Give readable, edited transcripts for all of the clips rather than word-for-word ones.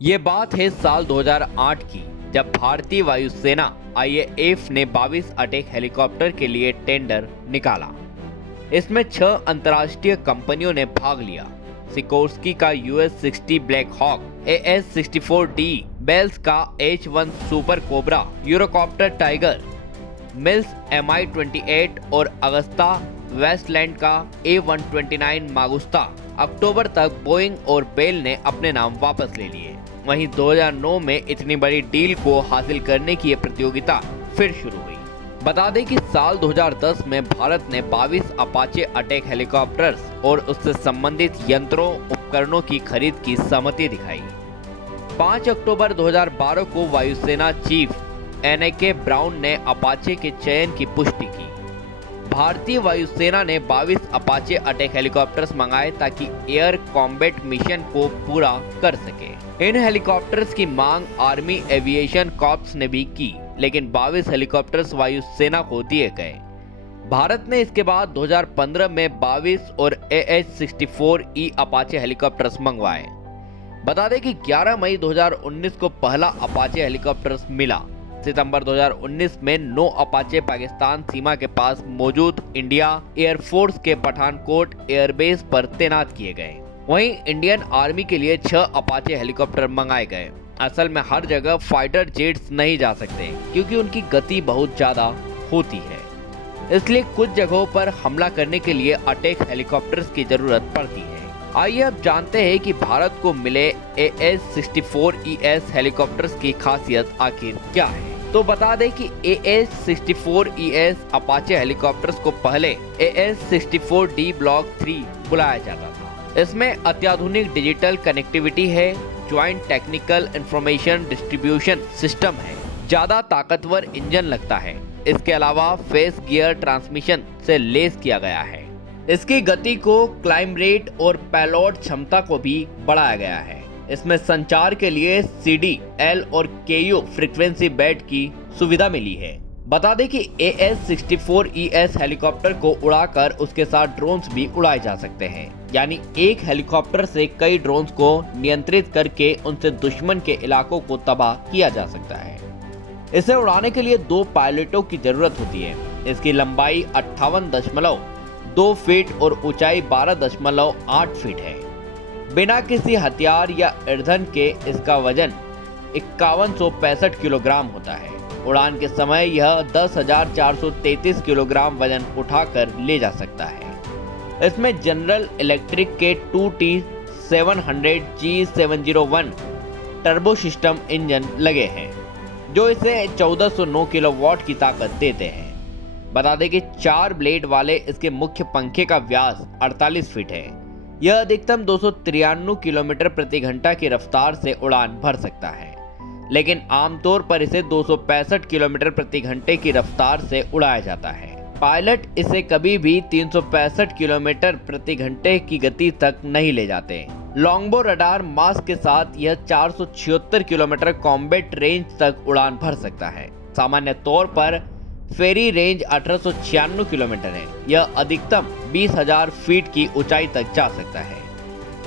ये बात है साल 2008 की, जब भारतीय वायुसेना आईएएफ ने 22 अटैक हेलीकॉप्टर के लिए टेंडर निकाला। इसमें 6 अंतर्राष्ट्रीय कंपनियों ने भाग लिया। सिकोर्स्की का US-60 Black Hawk, AS-64D, bells का H-1 super cobra Eurocopter tiger, mills Mi-28 और अगस्ता वेस्टलैंड का A-129 मागुस्ता। अक्टूबर तक बोइंग और बेल ने अपने नाम वापस ले लिए। वहीं 2009 में इतनी बड़ी डील को हासिल करने की ये प्रतियोगिता फिर शुरू हुई। बता दें कि साल 2010 में भारत ने 22 अपाचे अटैक हेलीकॉप्टर्स और उससे संबंधित यंत्रों उपकरणों की खरीद की सहमति दिखाई। 5 अक्टूबर 2012 को वायुसेना चीफ NAK ब्राउन ने अपाचे के चयन की पुष्टि की। भारतीय वायुसेना ने 22 अपाचे अटैक हेलीकॉप्टर्स मंगाए ताकि एयर कॉम्बैट मिशन को पूरा कर सके। इन हेलीकॉप्टर्स की मांग आर्मी एविएशन कॉर्प्स ने भी की, लेकिन 22 हेलीकॉप्टर्स वायुसेना को दिए गए। भारत ने इसके बाद 2015 में 22 और AH-64E अपाचे हेलीकॉप्टर्स मंगवाए। बता दें कि 11 मई 2019 को पहला अपाचे हेलीकॉप्टर्स मिला। सितंबर 2019 में 9 अपाचे पाकिस्तान सीमा के पास मौजूद इंडिया एयरफोर्स के पठानकोट एयरबेस पर तैनात किए गए। वहीं इंडियन आर्मी के लिए 6 अपाचे हेलीकॉप्टर मंगाए गए। असल में हर जगह फाइटर जेट्स नहीं जा सकते, क्योंकि उनकी गति बहुत ज्यादा होती है। इसलिए कुछ जगहों पर हमला करने के लिए अटैक हेलीकॉप्टर्स की जरूरत पड़ती है। आइए अब जानते हैं कि भारत को मिले AH-64ES हेलीकॉप्टर्स की खासियत आखिर क्या है। तो बता दें कि AH-64ES अपाचे हेलीकॉप्टर्स को पहले AH-64D ब्लॉक 3 बुलाया जाता था। इसमें अत्याधुनिक डिजिटल कनेक्टिविटी है, joint technical information distribution system है, ज्यादा ताकतवर इंजन लगता है। इसके अलावा फेस गियर ट्रांसमिशन से लेस किया गया है। इसकी गति को, क्लाइम रेट और पेलोड क्षमता को भी बढ़ाया गया है। इसमें संचार के लिए CD, L और KU फ्रीक्वेंसी बैंड की सुविधा मिली है। बता दें कि AH-64ES हेलीकॉप्टर को उड़ाकर उसके साथ ड्रोन्स भी उड़ाए जा सकते हैं, यानी एक हेलीकॉप्टर से कई ड्रोन्स को नियंत्रित करके उनसे दुश्मन के इलाकों को तबाह किया जा सकता है। इसे उड़ाने के लिए 2 पायलटों की जरूरत होती है। इसकी लंबाई 58.2 फीट और ऊंचाई 12.8 फीट है। बिना किसी हथियार या ईंधन के इसका वजन 5165 किलोग्राम होता है। उड़ान के समय यह 10,433 किलोग्राम वजन उठाकर ले जा सकता है। इसमें जनरल इलेक्ट्रिक के 2T700G701 टर्बो सिस्टम इंजन लगे हैं, जो इसे 1409 किलोवाट की ताकत देते हैं। बता दें कि 4 ब्लेड वाले इसके मुख्य पंखे का व्यास 48 फीट है। यह अधिकतम 293 किलोमीटर प्रति घंटा की रफ्तार से उड़ान भर सकता है, लेकिन आमतौर पर इसे 265 किलोमीटर प्रति घंटे की रफ्तार से उड़ाया जाता है। पायलट इसे कभी भी 365 किलोमीटर प्रति घंटे की गति तक नहीं ले जाते। लॉन्गबो रडार मास्क के साथ यह 476 किलोमीटर कॉम्बैट रेंज तक उड़ान भर सकता है। सामान्य तौर पर फेरी रेंज 1896 किलोमीटर है। यह अधिकतम 20,000 फीट की ऊंचाई तक जा सकता है।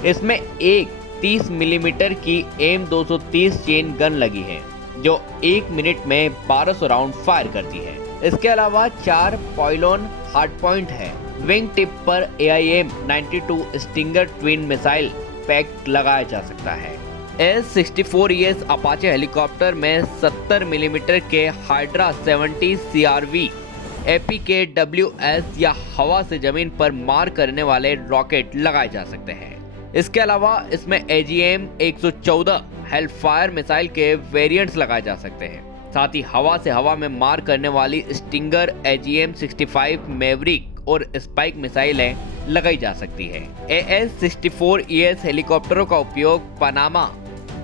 इसमें एक 30 मिलीमीटर की M230 चेन गन लगी है, जो 1 मिनट में 1200 राउंड फायर करती है। इसके अलावा 4 पॉइलोन हार्ड पॉइंट है। विंग टिप पर AIM-92 stinger twin missile pack लगाया जा सकता है। AH-64ES अपाचे हेलीकॉप्टर में 70 मिलीमीटर के हाइड्रा 70 CRV APKWS या हवा से जमीन पर मार करने वाले रॉकेट लगाए जा सकते हैं। इसके अलावा इसमें AGM-114 हेलफायर मिसाइल के वेरिएंट्स लगाए जा सकते हैं। साथ ही हवा से हवा में मार करने वाली स्टिंगर AGM-65 मैवरिक और स्पाइक मिसाइलें लगाई जा सकती है। AH-64ES हेलीकॉप्टरों का उपयोग पनामा,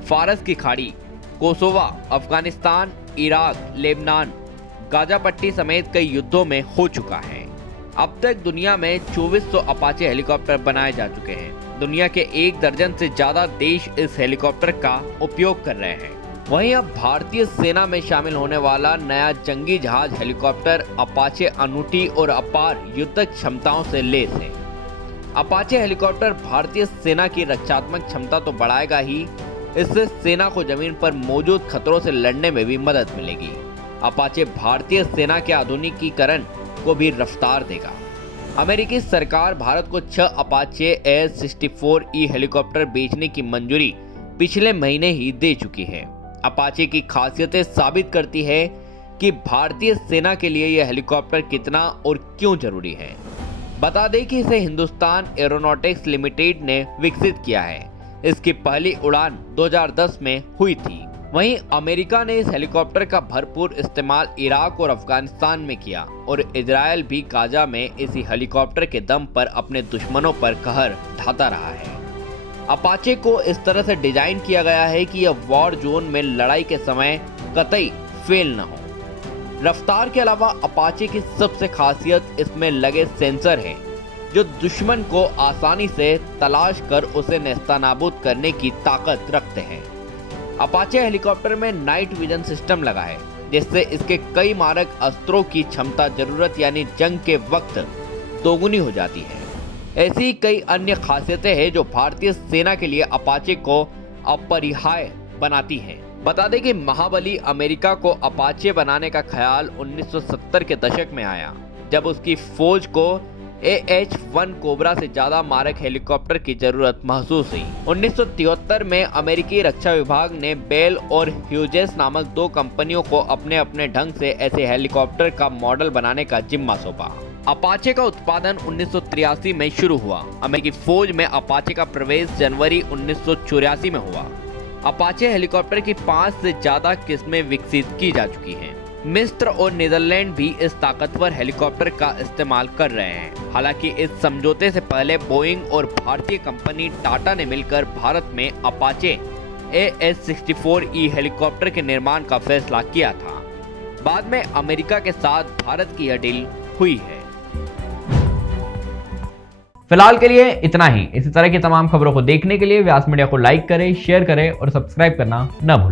फारस की खाड़ी, Kosovo, Afghanistan, Iraq, Lebanon, Gaza पट्टी समेत कई युद्धों में हो चुका है। अब तक दुनिया में 2400 अपाचे हेलीकॉप्टर बनाए जा चुके हैं। दुनिया के 1 दर्जन से ज्यादा देश इस हेलीकॉप्टर का उपयोग कर रहे हैं। वहीं अब भारतीय सेना में शामिल होने वाला नया जंगी जहाज हेलीकॉप्टर अपाचे अनूठी और अपार युद्धक क्षमताओं से लैस है। अपाचे हेलीकॉप्टर भारतीय सेना की रक्षात्मक क्षमता तो बढ़ाएगा ही, इससे सेना को जमीन पर मौजूद खतरों से लड़ने में भी मदद मिलेगी। अपाचे भारतीय सेना के आधुनिकीकरण को भी रफ्तार देगा। अमेरिकी सरकार भारत को 6 अपाचे AH-64E हेलीकॉप्टर बेचने की मंजूरी पिछले महीने ही दे चुकी है। अपाचे की खासियतें साबित करती है कि भारतीय सेना के लिए यह हेलीकॉप्टर कितना और क्यों जरूरी है। बता दें कि इसे हिंदुस्तान एरोनॉटिक्स लिमिटेड ने विकसित किया है। इसकी पहली उड़ान 2010 में हुई थी। वहीं अमेरिका ने इस हेलीकॉप्टर का भरपूर इस्तेमाल इराक और अफगानिस्तान में किया और इजरायल भी गाजा में इसी हेलीकॉप्टर के दम पर अपने दुश्मनों पर कहर ढाता रहा है। अपाचे को इस तरह से डिजाइन किया गया है कि यह वॉर जोन में लड़ाई के समय कतई फेल न हो। रफ्तार के अलावा अपाचे की सबसे खासियत इसमें लगे सेंसर है, जो दुश्मन को आसानी से तलाश कर उसे नेस्तनाबूद करने की ताकत रखते हैं। अपाचे हेलीकॉप्टर में नाइट विजन सिस्टम लगा है, जिससे इसके कई मारक अस्त्रों की क्षमता जरूरत यानी जंग के वक्त दोगुनी हो जाती है। ऐसी कई अन्य खासियतें हैं जो भारतीय सेना के लिए अपाचे को अपरिहार्य बनाती हैं। बता दें कि महाबली अमेरिका को अपाचे बनाने का ख्याल 1970 के दशक में आया, जब उसकी फौज को AH-1 कोबरा से ज्यादा मारक हेलीकॉप्टर की जरूरत महसूस हुई। 1973 में अमेरिकी रक्षा विभाग ने बेल और ह्यूजेस नामक 2 कंपनियों को अपने अपने ढंग से ऐसे हेलीकॉप्टर का मॉडल बनाने का जिम्मा सौंपा। अपाचे का उत्पादन 1983 में शुरू हुआ। अमेरिकी फौज में अपाचे का प्रवेश जनवरी 1984 में हुआ। अपाचे हेलीकॉप्टर की 5 से ज्यादा किस्में विकसित की जा चुकी हैं। मिस्र और नीदरलैंड भी इस ताकतवर हेलीकॉप्टर का इस्तेमाल कर रहे हैं। हालांकि इस समझौते से पहले बोइंग और भारतीय कंपनी टाटा ने मिलकर भारत में अपाचे AH-64E हेलीकॉप्टर के निर्माण का फैसला किया था। बाद में अमेरिका के साथ भारत की यह डील हुई है। फिलहाल के लिए इतना ही। इसी तरह की तमाम खबरों को देखने के लिए व्यास मीडिया को लाइक करें, शेयर करें और सब्सक्राइब करना न भूलें।